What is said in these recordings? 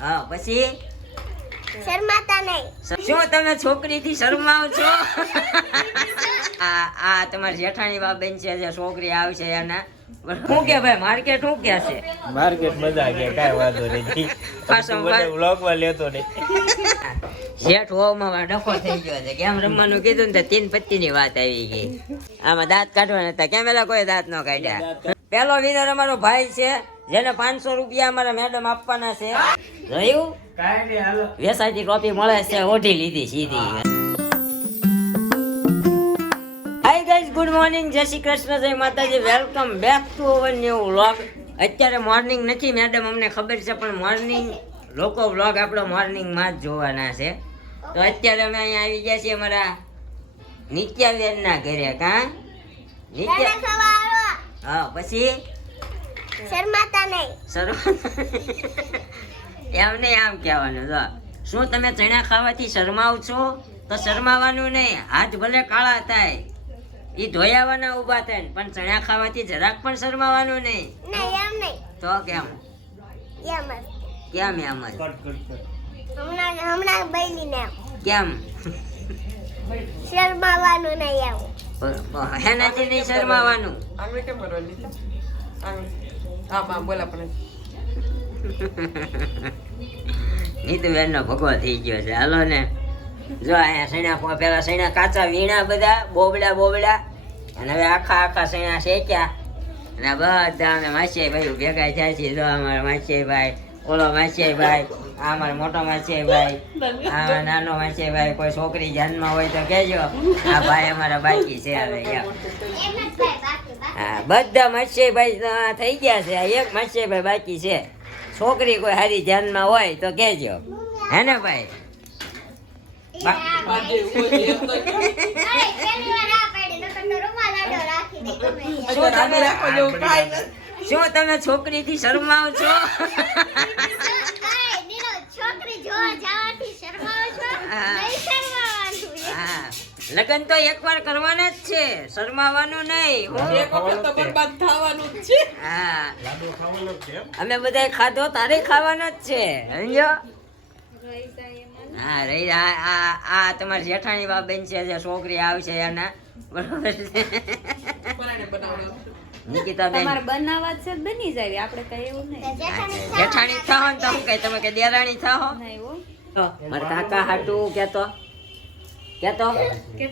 હા પછી શરમાતા નહીં. શું તમે છોકરીથી શરમાવ છો? આ તમારી જેઠાણી બાબેન છે જે છોકરી આવશે એના શું કે ભાઈ માર્કેટ શું કે છે? માર્કેટ મજા કે કાઈ વાંધો નહીં. પાછો વ્લોગ માં લેતો નહીં. જેઠ હોવામાં ડખો થઈ ગયો છે. કેમ રમવાનું કીધું ને તો 3 પત્તી ની વાત આવી ગઈ. આમાં દાંત કાઢવાના હતા, કેમ એલા કોઈ દાંત ન કાઢ્યા. પેલો વિનર અમારો ભાઈ છે જેને 500 રૂપિયા અમારા મેડમ આપવાના છે. જોયું? કાઈ નહીં હાલો. વેસાયતી ટોપી મળે છે, ઓઢી લીધી સીધી. હાય ગાઈઝ, ગુડ મોર્નિંગ, જય શ્રી કૃષ્ણ, જય માતાજી, welcome back to our new vlog. અત્યારે મોર્નિંગ નથી મેડમ, અમને ખબર છે, પણ મોર્નિંગ લોકો વ્લોગ આપણો મોર્નિંગમાં જ જોવાના છે. તો અત્યારે અમે અહીંયા આવી ગયા છીએ અમારા નિત્યાબેનના ઘરે. કા નિત્યા? હા પછી શરમાતા નહીં. એમ નહીં, આમ કહેવાનું. જો શું તમે ચણા ખાવાથી શરમાવ છો? તો શરમાવાનું નહીં. હાથ ભલે કાળા થાય, એ ધોયાવાના ઊભા થાય, પણ ચણા ખાવાથી જરાક પણ શરમાવાનું નહીં. નહીં એમ નહીં. તો કેમ? એમ જ. કેમ એમ જ? હમણાં બૈલીને એમ. કેમ? શરમાવાનું નહીં એમ. હેનાથી નહીં શરમાવાનું. આમે કેમ કરવાની? હા બોલા પણ નીતુબેન નો ભગવો થઈ ગયો છે. હાલો ને, જો અહીંયા સૈણા પેલા સૈણા કાચા વીણા બધા બોબડા અને હવે આખા સૈણા શેક્યા અને બધા અમે માસીયાઈ ભાઈ ભેગા થયા છીએ. જો અમારા માસીયાઈ ભાઈ, ઓલો માસીયાઈ ભાઈ, આ અમારો મોટો માસીયાઈ ભાઈ, આ નાનો માસીયાઈ ભાઈ. કોઈ છોકરી જન્મ હોય તો કહેજો. આ ભાઈ અમારા બાકી છે. હવે હા, બધા માસીયાઈ ભાઈ થઈ ગયા છે. આ એક માસીયાઈ ભાઈ બાકી છે. છોકરી કોઈ હારી ધ્યાનમાં હોય તો કહેજો, હે ને ભાઈ? શું તમે છોકરીથી શરમાવ છો? લગન તો એકવાર કરવાના જ છે, શરમાવાનું નહીં. હા, અમે બધા ખાધો તારે ખાવાનો જ છે, સમજો? હા, રહી આ તમારી જેઠાણી બાબેન છે જે છોકરી આવશે એના, બરોબર છે? નિકિતા બેન તમારે બનાવવા છે બની જાય, આપણે કઈ એવું નહીં. જેઠાણી થાઓ ને તમે કઈ, તમે કે દેરાણી થાઓ? નહીં હો. તો મારા કાકા હાટુ કેતો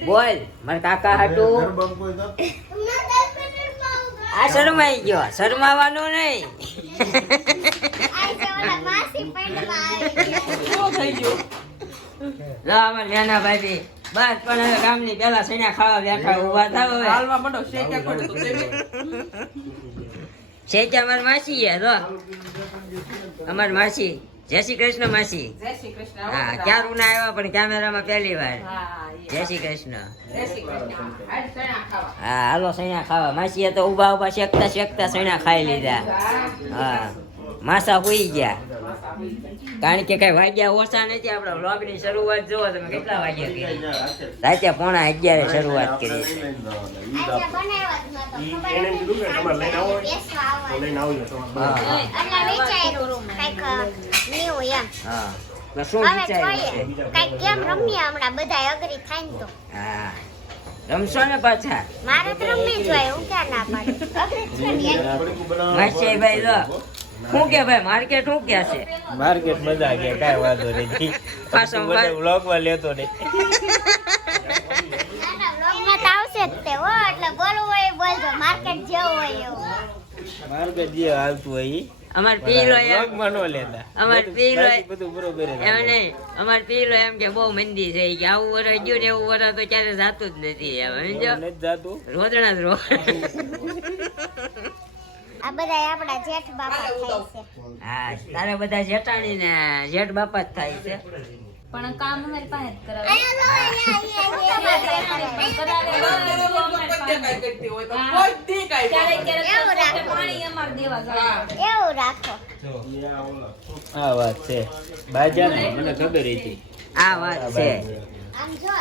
બોલ, મારા કાકા હાટુ. આ શરમાઈ ગયો, શરમાવાનું નહીં. લો અમાર નાના ભાઈ બસ પણ હવે ગામની પેલા સૈના ખાવા બેઠા ઉભા થાવ. હવે હાલવા માંડો શેક્યા કોણ તો શેક્યા અમાર માસી છે. જો અમાર માસી, જય શ્રી કૃષ્ણ માસી. જય શ્રી કૃષ્ણ. હા, ક્યારું ના આવ્યા પણ કેમેરામાં પહેલી વાર. હા જય શ્રી કૃષ્ણ. જય શ્રી કૃષ્ણ. આજ સણા ખાવા. હા, હાલો સૈણા ખાવા. માસીએ તો ઉભા શેકતા સૈણા ખાઈ લીધા. હા, માસા હુઈ ગયા, કારણ કે કઈ વાગ્યા ઓછા નથી. આપણા વ્લોગ ની શરૂઆત જોવો તમે, કેટલા વાગ્યા કરી? રાતે 11:30 શરૂઆત કરી. હા, તો શું વિચાર્યું છે? હા, રમશો ને પાછા? મારે તો રમવી જ હોય, હું ક્યાં ના પાડું. માસી ભાઈ જો શું કે ભાઈ માર્કેટ શું કે છે? માર્કેટ મજા કે કાઈ વાંધો નહીં. પાછો વ્લોગ માં લેતો નહીં. વ્લોગમાં તો આવશે જ તે હો, એટલે બોલવું હોય બોલજો, માર્કેટ જેવું હોય એવું. માર્કેટ જે હાલતું હોય ઈ અમાર પીલો વ્લોગ એમ, માં નો લેતા. અમાર પીલો બધું બરોબર જ એમ નહીં, અમાર પીલો એમ કે બહુ મંદી છે કે આવું વરસ ગયું ને એવું વરસ તો ક્યારે જાતું જ નથી. એમ સમજો, નથી જાતું. રોદણા જ રો. આ બધા આપણા જેઠ બાપા થાય છે. હા, તારે બધા જેઠાણી ને જેઠ બાપા જ થાય છે. પણ કામ અમારી પાસે જ કરાવે. કરતી હોય તો કોઈ દી કાઈ ક્યારેક પાણી અમારે દેવા જાય. એવું રાખો. આ વાત છે બાજા ને મને ખબર હતી. આ વાત છે. આમ જો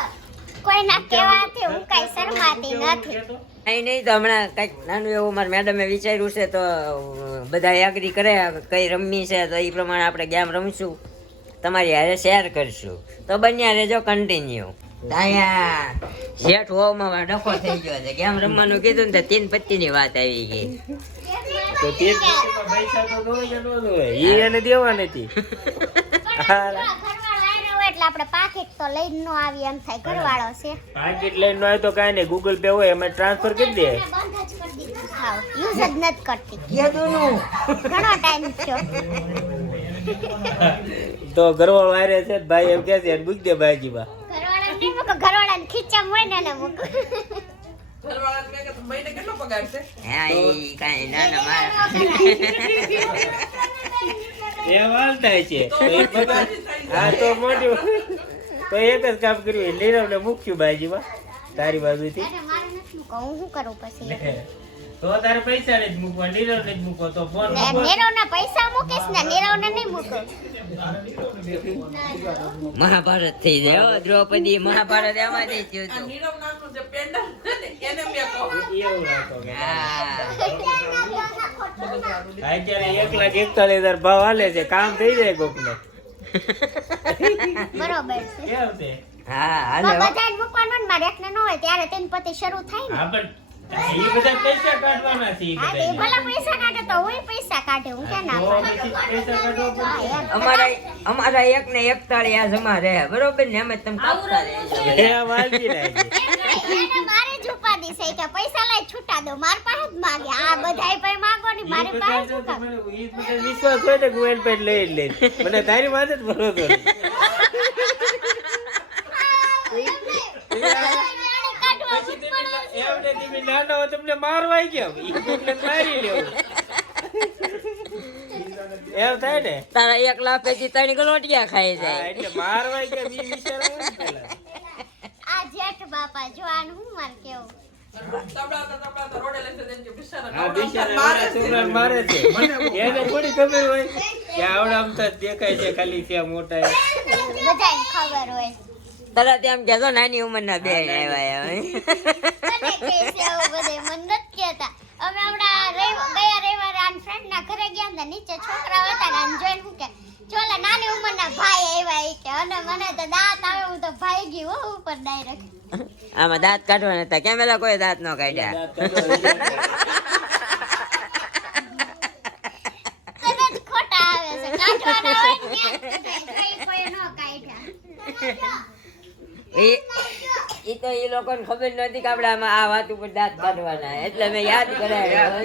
કોઈના કહેવાથી હું કઈ શરમાતી નથી. કઈ નહીં તો હમણાં કંઈક નાનું એવું મારા મેડમે વિચાર્યું છે તો બધા એગ્રી કરે કઈ રમવી છે તો એ પ્રમાણે આપણે ગેમ રમશું તમારી હારે શેર કરશું તો બન્યા રહેજો કન્ટિન્યુ. અહીંયા જેઠ હોવમાં ડખો થઈ ગયો છે ગેમ રમવાનું કીધું ને તો 3 પત્તીની વાત આવી ગઈ. તો તે જ પૈસા તો દોય કે ન દોય ઈ એને દેવા નથી. ઘરવાળો આને હોય એટલે આપણે પાકીટ તો લઈને ન આવી એમ થાય ઘરવાળો છે પાકીટ લઈને ન હોય તો કાંઈ નહીં ગૂગલ પે હોય એમાં ટ્રાન્સફર કરી દે. બંધ જ કરી દીધું સાવ યુઝ જ નથી કરતી કીધું ઘણો ટાઈમ થયો તો ઘરવાળો વારે છે ભાઈ એમ કે છે મૂકી દે બાજીમાં. ઘરવાળાને નહીં મૂકો ઘરવાળાને ખીચામાં હોય ને એને મૂકો ઘરવાળાને કહે કે મહિને કેટલો પગાર છે? હા ઈ કાંઈ ના ના મારે એ વાલ થાય છે તો એ બધા હા તો મોટું તો એક જ કામ કર્યું નીરવને મૂક્યું બાજીમાં તારી બાજુથી. અરે મારે નથી મૂકો હું શું કરું પછી તો તારે પૈસા ને જ મૂકવા નીરવને જ મૂકો તો ફોન નીરવના પૈસા મૂકીશ ને નીરવને નહીં મૂકો મહાભારત થઈ જાય હો દ્રૌપદી મહાભારત એમાંથી જ થયું આ હતું. નીરવ નામનું જે પેન્ડલ છે ને એને મેં કહું. એવું રાખો કે હા અત્યારે 1,41,000 ભાવ હાલે છે કામ થઈ જાય કોકને. બરોબર છે કેમ છે? હા તો હાલો બધાને મૂકવાનું ને મારે એકને ન હોય ત્યારે 3 પત્તી શરૂ થાય ને હા પણ એ બધા પૈસા કાઢવાના છે ઈ હા તો એ બધા. ભલે પૈસા કાઢે તો હું પૈસા કાઢે હું ક્યાં ના તો પાડું? પછી પૈસા કાઢવા પડે. હા, યાર. અમારા 1 ને 41 આ જમા રહે બરોબર ને એમ જ તમે કાપતા રહેજો. એ વાલજી રાખજે. એને મારી જ ઉપાધિ છે કે પૈસા લઈ છૂટા દો માર પાસે જ માગે આ બધાય પાસે માગો ને મારી ઈ પાસે બધા જ તો મને ઈ બધા વિશ્વાસ હોય ને ગુએલ પેટ લઈ જ લે મને તારી વાત જ ભરોસો નથી. એમને તમે નાના હો તમને મારવાય કેમ ઈ કોકને મારી લેવું એમ થાય ને. તારા 1 લાખ પૈકી 3 ગલોટિયા ખાઈ હા, જાય. એટલે મારવાય કેમ ઈ વિચાર આવે ને પેલા. આ જેઠ બાપા જોવાનું હું માર કેવું તબડાતા રોડે લઈને જઈને કે બિચારા આ બિચારા મારે નાના છોકરાને મારે છે એને થોડી ખબર હોય કે આવડા આમ તો દેખાય છે ખાલી ત્યાં મોટા એ. બધાને ખબર હોય તરત એમ કહેતો નાની ઉંમરના બે આવ્યા હવે. મને કહે છે આવું બધે મને નથી કહેતા અમે હમણાં ગયા રવિવારે આન ફ્રેન્ડ ના ઘરે ગયા હતા નીચે છોકરા હતા ને આને જોઈને હું કે ચોલા નાની ઉંમરના ભાઈ આવ્યા ઈ કે અને મને તો દાંત આવે હું તો ભાઈ ગઈ હો ઉપર ડાયરેક્ટ આમાં દાંત કાઢવાના હતા કેમ એલા કોઈ દાંત ન કાઢ્યા. કદાચ ખોટા આવે છે કાઢવાના હોય ને ત્યાં કોઈ ન કાઢ્યા એ તો એ લોકોને ખબર નથી કે આપણે આમાં આ વાત ઉપર દાંત કાઢવાના એટલે મેં યાદ કરાવ્યું.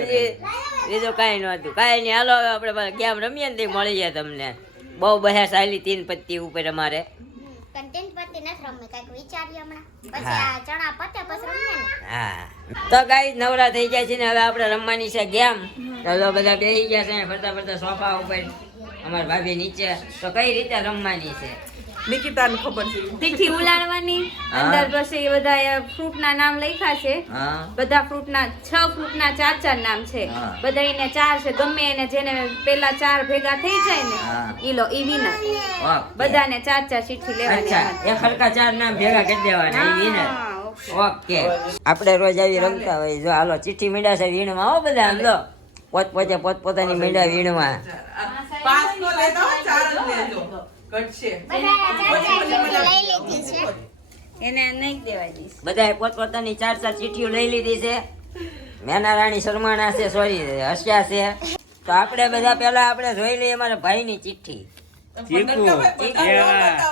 બીજું કાંઈ નહોતું કાંઈ નહીં હાલો હવે આપણે ગેમ રમીએ ને તે મળી જાય તમને બહુ બહેસ આલી 3 પત્તી ઉપર અમારે. કન્ટેન્ટ પરથી નથી રમે કઈક વિચારીએ હમણાં પછી આ ચણા પતે પછી રમીએ ને હા તો ગાઈસ નવરા થઈ ગયા છે ને હવે આપણે રમવાની છે ગેમ. તો બધા બેસી ગયા છે ફરતા ફરતા સોફા ઉપર અમારા ભાભી નીચે. તો કઈ રીતે રમવાની છે નિકિતાને ખબર છે. તીખી ઉલાળવાની અંદર પછી બધા ફ્રૂટના નામ લખ્યા છે હા બધા ફ્રૂટના 6 ફ્રૂટના 4 નામ છે હા. બધા એને 4 છે ગમે એને જેને પેલા 4 ભેગા થઈ જાય ને હા. ઈ વિનર ઓકે. બધાને 4 ચિઠ્ઠી લેવાની અચ્છા એ ખડકા 4 નામ ભેગા કરી દેવાના એ વિનર. હા, ઓકે. ઓકે આપણે રોજ આવી રમતા હોય જો હાલો ચિઠ્ઠી મીંડા છે વીણમાં હો બધા આમ લો પોતપોતાની મીંડા વીણમાં. 5 નો લેતો 4 જ લેજો ઘટશે. બધા લઈ લીધી છે એને નહીં દેવાય દઈશ બધાએ પોતપોતાની 4 ચિઠ્ઠીઓ લઈ લીધી છે. મેના રાણી શર્માણા છે સોરી હસ્યા છે. તો આપણે બધા પહેલા આપણે જોઈ લઈએ મારા ભાઈની ચિઠ્ઠી. ચીકુ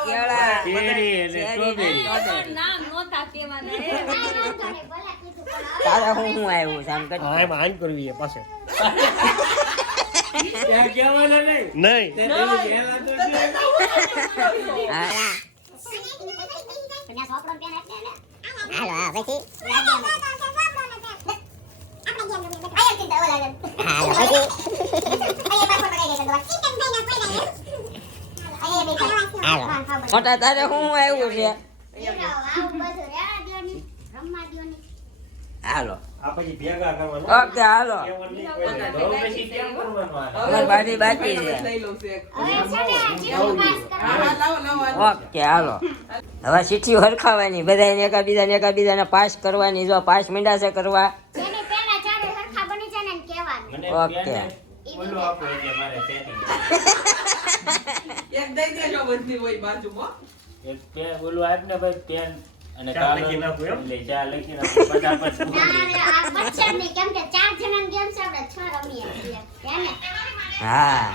કેળા ચેરી અને સ્ટ્રોબેરી. નામ નોતા કેવાના તારા હું આવ્યું છે આમ કર. એમાં આમ કરવી છે પાસે ત્યાં કહેવાના નહીં તે પેલું કહેલા તો છે. હા. હાલો હા પછી મોટા તારે હું આવ્યું છે હાલો આ પછી ભેગા કરવાનું ઓકે હાલો કહેવાનું નહીં કોઈને. તો પછી કેમ કરવાનું આ? અમારી ભાભી બાકી છે. લઈ લઉં છું એક. હવે છે ને હા, લાવો લાવો ઓકે હાલો હવે ચીઠીઓ હરખાવાની બધાને એકાબીજાને પાસ કરવાની. જો પાસ મીંડા છે કરવા. જેને પેલા ચારે સરખા બની જાય ને એને કહેવાનું. મને ઓકે. પેન ઓલું આપો એટલે મારે setting. એક દઈ દેજો બધી હોય બાજુમાં. એક પેન ઓલું આપને ભાઈ પેન અને ચા કાગળ લખી નાખું એમ? એટલે ચા લખી નાખું. ફટાફટ ના, આ બચ્ચા નહીં, કેમ કે 4 જણાની ગેમ છે, આપણે 6 રમીએ છીએ. એને હા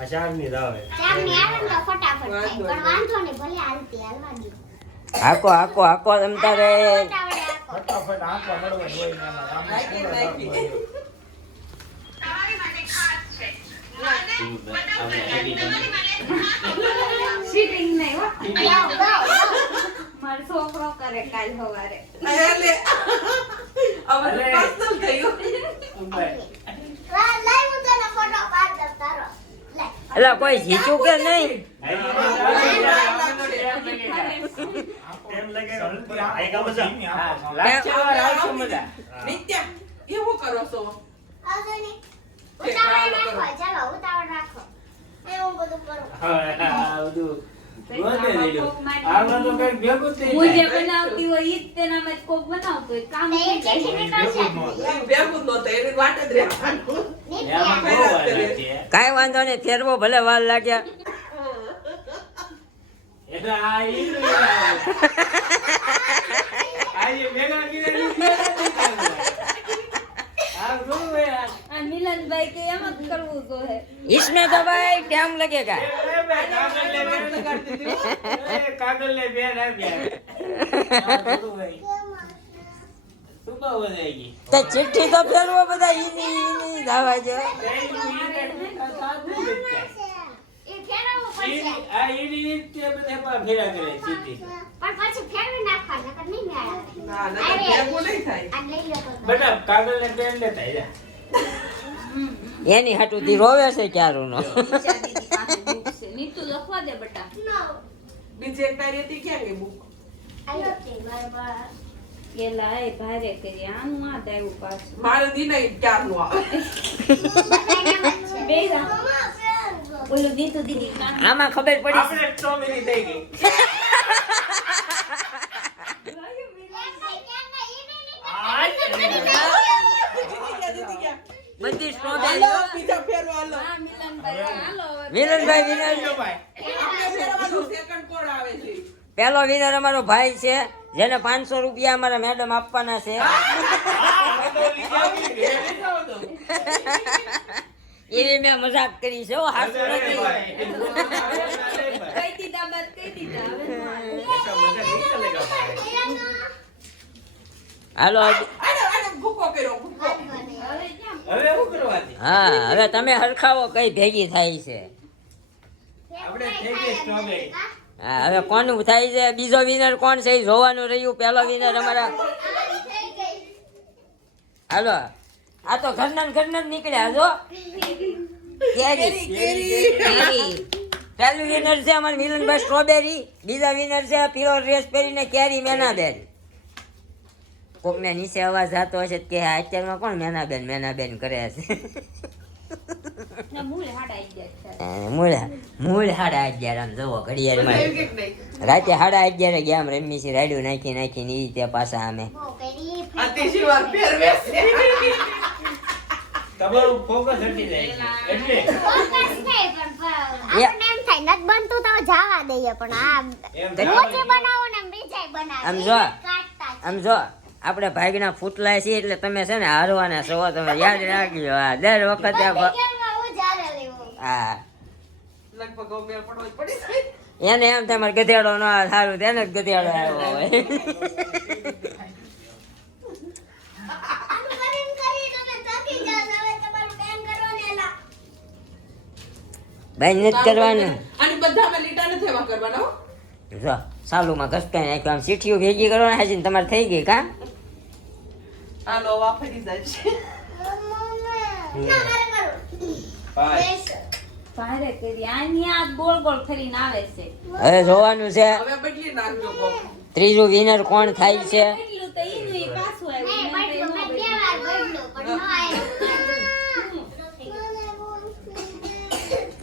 આ શાકની દાવ હે. 4 ની આવે ને તો ફટાફટ થાય. પણ વાંધો નહીં, ભલે હાલવા દો. હાકો રમતા રે. ફટાફટ આખો. ફટાફટ આંખો મળવો જ હોય ને એમાં આમ નાખી, પૂરો નાખી. રાખવો હોય. Cheating નહીં હો. જાઓ, જાઓ, જાઓ. મારો છોકરો કરે કાલ સવારે. એટલે હવે તો personal થયું. લાઈ હું તને ફોટો પાડ દઉં તારો. લે. એટલે કોઈ જીતું કે નહીં? એમ લાગે હલતી આંખો મજા. નિત્ય, એવું કરો છો? આવજો ને. ઉતાવળ રાખો, ચાલો ઉતાવળ રાખો. એવું બધું કરો. હું જે બનાવતી હોય ઈ જ તેનામાં જ કોક બનાવતો હોય. કામ ને એ ચીઠી નીકળશે જ નહીં. એવું ભેગું જ નહોતું, એની વાટ જ રહેવાનું. નિત્ય. કાંઈ વાંધો નહીં, ફેરવો ભલે વાર લાગ્યા. આ મિલનભાઈ કે એમ જ કરવું જોઈએ. इसमें तो भाई टाइम लगेगा. કાગળ લે બેન આપ્યા. તો ચિઠ્ઠી તો ફેરવો બધા ઈની દાવા જો. એ ફેરવવું પડશે. પણ પછી ફેરવી નાખવાનું, નકર નહીં મેળ આવે. ના, ના, ભેગું નહીં થાય. આ લઈ લો તો. બેટા કાગળ ને પેન લેતા જા. એની હાટુથી રોવે છે ક્યારું નો. નીચા દીદી પાસે book છે. નીતુ લખવા દે બેટા. બીજી એક તારી હતી ક્યાં ગઈ book? આયો તે બરાબર. ગેલા એ ભારે કરી આનું આ આવ્યું પાછું. મારે દી નહીં ક્યારનું આવે. બધાને એમ જ છે. બે જા. ઓલું નીતુ દીદી કાન આમાં ખબર પડી. આપણે સ્ટ્રોબેરી થઈ ગઈ. જીતી ગયા. બધી હાલો, સ્ટ્રોબેરી. બીજા ફેરવા હાલો. હા મિલનભાઈ હાલો હવે. વિનરભાઈ વિનર. આપણે ફેરવાનું second કોણ આવે છે? પેલો વિનર અમારો ભાઈ છે, જેને 500 રૂપિયા અમારા મેડમ આપવાના છે. એવી મેં મજાક કરી છે હો, હાચું નથી. કહી દીધા બાદ કહી દીધા હવે નો હાલે. ऐसा मजा नहीं चलेगा भाई. હાલો આને ભૂકો કર્યો, ભૂકો. હવે ક્યાં હવે શું કરવાથી? હા હવે તમે હરખાવો કઈ ભેગી થાય છે. આપણે થઈ ગઈ સ્ટ્રોબેરી. હા હવે કોનું થાય છે, બીજો વિનર કોણ છે એ જોવાનું રહ્યું. પેલો વિનર અમારા. હાલો આ તો ઘરના ને ઘરના જ નીકળ્યા જો. કેરી. પહેલું વિનર છે અમારે મિલનભાઈ સ્ટ્રોબેરી. બીજા વિનર છે પીળો ડ્રેસ પહેરીને કેરી મેનાબેન. કોકને નીચે અવાજ થતો હશે કે આ અત્યારમાં કોણ મેનાબેન કરે છે. ના મૂળ હાડા આવી જાય. મૂળ 11:30 આમ જવો ઘડિયાળમાં. એવું કંઈક નહીં. રાતે 11:30 ગયા આમ રમી છે રાડ્યું નાખીને ઈ તે પાછા અમે. બહુ કરી. આ ત્રીજી વાર ફેરવે છે. તમારું ફોકસ હટી જાય છે. એટલે ફોકસ નહીં, પણ આપણને એમ થાય નથી બનતું તો જવા દઈએ, પણ આ એમ રોજે બનાવો ને બીજાય બનાવે. આમ જો. કાઢતા જ. આમ જો આપણે ભાગના ફૂટલા છીએ એટલે તમે છે ને હારવાના છો, તમે યાદ રાખજો. હા દર વખતે આ ક્રિકેટમાં હું જારે લેવું. હા લગભગ હવે મેળ પડવો જ પડી જાય. એને એમ થાય મારે ગધેડો ન આવે, સારું તેને જ ગધેડો આવ્યો હોય. આમ કરી તમે થાકી જાવ, હવે તમારું બેન કરો ને એલા. ભાઈ નથી કરવાનું. આની બધામાં લીટા નથી એમાં કરવાના હો. જો સાલુમાં ઘસકાઈ નાખ્યું. આમ ચીઠીઓ ભેગી કરવાના હાજી ને તમારે થઈ ગઈ કા. હાલો વાફરી જાય છે. ના મારે કરું. પાંચ. ભારે કરી આની આ ગોળ ગોળ ફરીને આવે છે. હવે જોવાનું છે હવે બદલી નાખજો કોક. ત્રીજું વિનર કોણ થાય છે. એટલું તો ઈનું ઈ પાછું નહીં, આવ્યું. બદલું. મેં 2 વાર બદલું, પણ ન આવ્યું.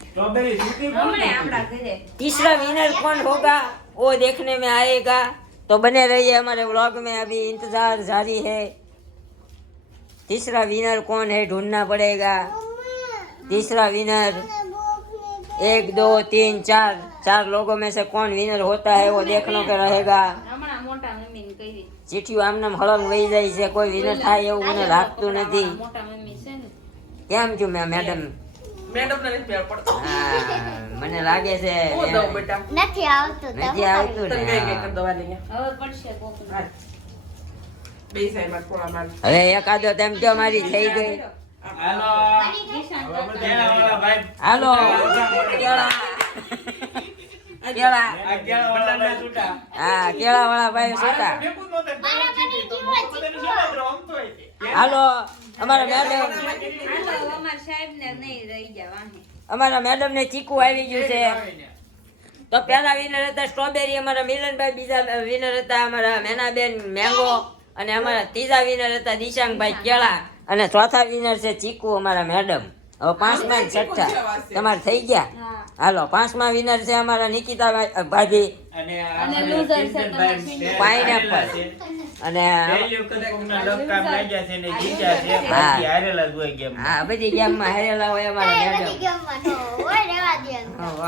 સ્ટ્રોબેરી જીતી કોણ? હમણાં આપણા ઘરે तीसरा विनर कौन होगा वो देखने में आएगा, तो बने रहिए हमारे व्लॉग में, अभी इंतजार जारी है। तीसरा विनर कौन है ढूंढना पड़ेगा। तीसरा विनर 1 2 3 4 लोगों में से कौन विनर होता है वो देखने का रहेगा। હમણાં મોટા મમ્મીને કહી ચીઠીઓ આમને હળંગ વહી જાય છે, કોઈ વિનર થાય એવું મને લાગતું નથી. મોટા મમ્મી છે ને કેમ છું મેડમ? મેડમ ને નથી મેળ પડતો. મને લાગે છે હું દઉં બેટા? નથી આવતું તો નથી આવતું તને ને. કઈ કઈ દવા લઈને હવે પડશે કોક બે સાઈડ માં થોડા માર. હવે એકાદો તેમ જો મારી થઈ ગઈ. હાલો કેળાવાળા ભાઈ, હાલો કેળા કેળા આ કેળાવાળા છૂટા. હા કેળા વાળા ભાઈ છોટા. મારા બની જીવો હાલો અમારા મેડમ, હાલો અમાર સાહેબ ને નહીં રહી જવાની. અમારા મેડમ ને ચીકુ આવી ગયું છે. તો પહેલા વિનર હતા સ્ટ્રોબેરી અમારા મિલનભાઈ, બીજા વિનર હતા અમારા મેનાબેન મેંગો, અને અમારા ત્રીજા વિનર હતા દિશાંગભાઈ કેળા, અને ચોથા વિનર છે ચીકુ અમારા મેડમ. હવે 5મા અને 6થા તમારે થઈ ગયા. હા હાલો 5મા વિનર છે અમારા નિકિતા ભાભી, અને અને આ loser છે કિંજલભાઈ તમારા પાઇનેપલ, અને પહેલી વખત કોકના ડબકા લાગ્યા છે ને જીત્યા છે. હા. બાકી હારેલા જ હોય game માં. હા બધી ગેમમાં હારેલા હોય અમારા બધી મેડમ. ગેમમાં તો હોય રહેવા દે.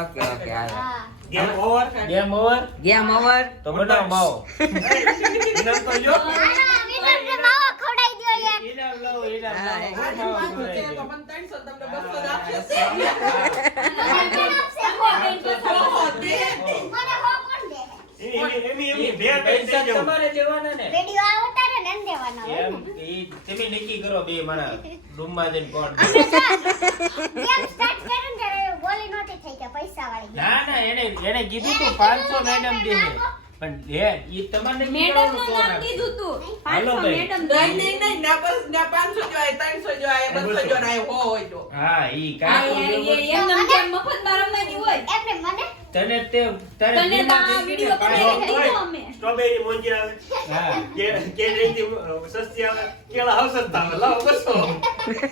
ઓકે ઓકે હાલો હા Game over. Game over? Game over. તો બનાવો માવો. Winner તો જો. આના વિનરને માવો ખવડાવી દ્યો યાર. ઈનામ લાવો, ઈનામ હા, લાવો. આજે માવો માથું છે ખવડાવી તો દો. મને 300 તમને 200 જ આપશે. મને હો કોણ દે? એમી બે પૈસા પૈસા તમારે દેવાના ને. રેડિયો આવો તારે ને એને દેવાનો હોય એમ ને. ઈ તમે નક્કી કરો બે મારા રૂમમાં જઈને કોણ દે. ગેમ સ્ટાર્ટ કર્યું ને ત્યારે બોલી નહોતી થઈ કે પૈસા વાળી ગેમ. ના ના એને કીધું તું 500 મેડમ દે છે. પણ ઈ તમારે નક્કી મેડમ કરવાનું નું કોણ નામ આપે. કીધું તું. હાલો 500 ભાઈ. મેડમ નહીં ના બસ ના 500 જો આય 300 જો આય 200 જો આય હોય જો. હા ઈ આ કાંઈ એમ કેમ મફત માં રમવાની હોય. એમને મને તને તે તારે તને તો ફીમાં આ દીધી વિડિયો ને બનાવીને પાછો. દીધો અમે. સ્ટ્રોબેરી મોંઘી આવે, હા કેળીથી સસ્તી આવે, કેળા હાવ સસ્તા આવે. લાવો બસો.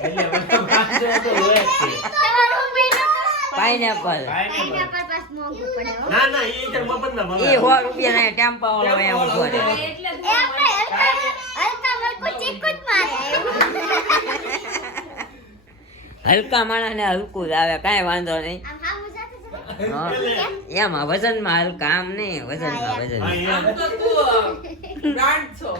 એટલે બધા 500 તો હોય જ છે. તમારું બીનું પાઇનેપલ. Pineapple. એના પર પાસ મોંઘું પડે હો. ના ના ઈ તો મફતના મળે. ઈ 100 રૂપિયા ટેમ્પા વાળો અહીંયા ઉભો રહે. એટલે એ આપણે હલકા મલકું ચીકુ જ મારે. હલકા માણસને હલકું જ આવે, કાંઈ વાંધો નહીં. આમ હા મજાક જ હા. એમાં વજનમાં હલકા, આમ નહીં વજનમાં વજન. હા, ઈ આમ તો તું બ્રાન્ડ છો.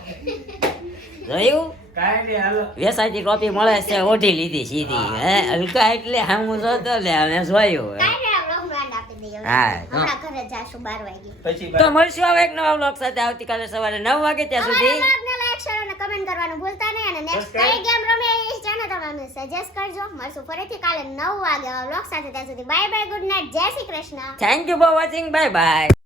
જોયું? કાંઈ નહીં, હાલો. વેસાતી ટોપી મળે છે, ઓઢી લીધી સીધી. હે હલકા એટલે હામું જોતો લે અમે જોયું. કાંઈ નહીં, આ vlog નો end આપી દઈએ. હા, હમણાં ઘરે જાશું 12 વાગે. પછી તો મળશું હવે એક નવા વ્લોગ સાથે આવતીકાલે સવારે 9 વાગે. ત્યાં સુધી અમારા vlog ને like, share અને comment કરવાનું ભૂલતા નહીં. અને next કઈ ગેમ રમે એ ચેનલ તમે અમને સજેસ્ટ કરજો. મળશું ફરીથી કાલે 9 વાગે વ્લોગ સાથે. ત્યાં સુધી બાય બાય, ગુડ નાઇટ, જય Shri Krishna. Thank you for watching. Bye bye.